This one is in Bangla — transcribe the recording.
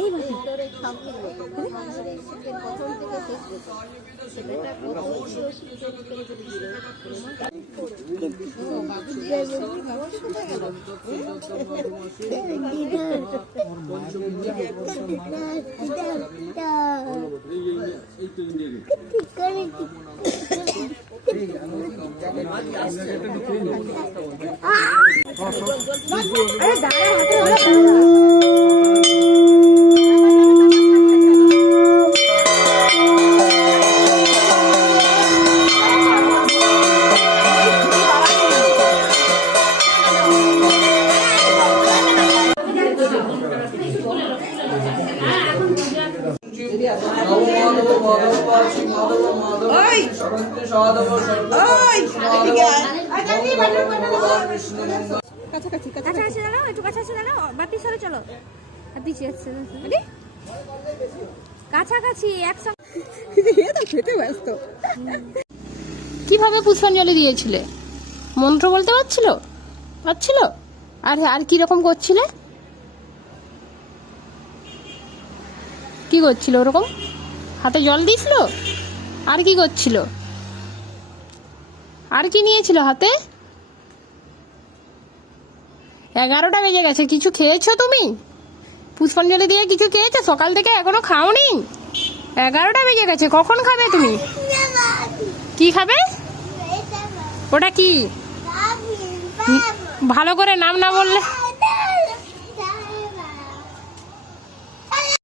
এই ভিতরে সবগুলো প্রথম থেকে শেষ সেটা কাছাকাছি দাঁড়াও, একটু কাছাকাছি দাঁড়াও, বাপি সরে চলো, পিছিয়ে আসছে কাছাকাছি একসঙ্গে ব্যস্ত। কিভাবে পুষ্পাঞ্জলি দিয়েছিলে? মন্ত্র বলতে পারছিল? আর কি রকম করছিলে? কি করছিল ওরকম? হাতে জল দিয়েছিল? আর কি করছিল? আর কি নিয়েছিল হাতে? 11টা বেজে গেছে, কিছু খেয়েছো তুমি? পুষ্পাঞ্জলি দিয়ে কিছু খেয়েছো? সকাল থেকে এখনো খাওনি? 11টা বেজে গেছে, কখন খাবে তুমি? কি খাবে? ওটা কি? ভালো করে নাম না বললে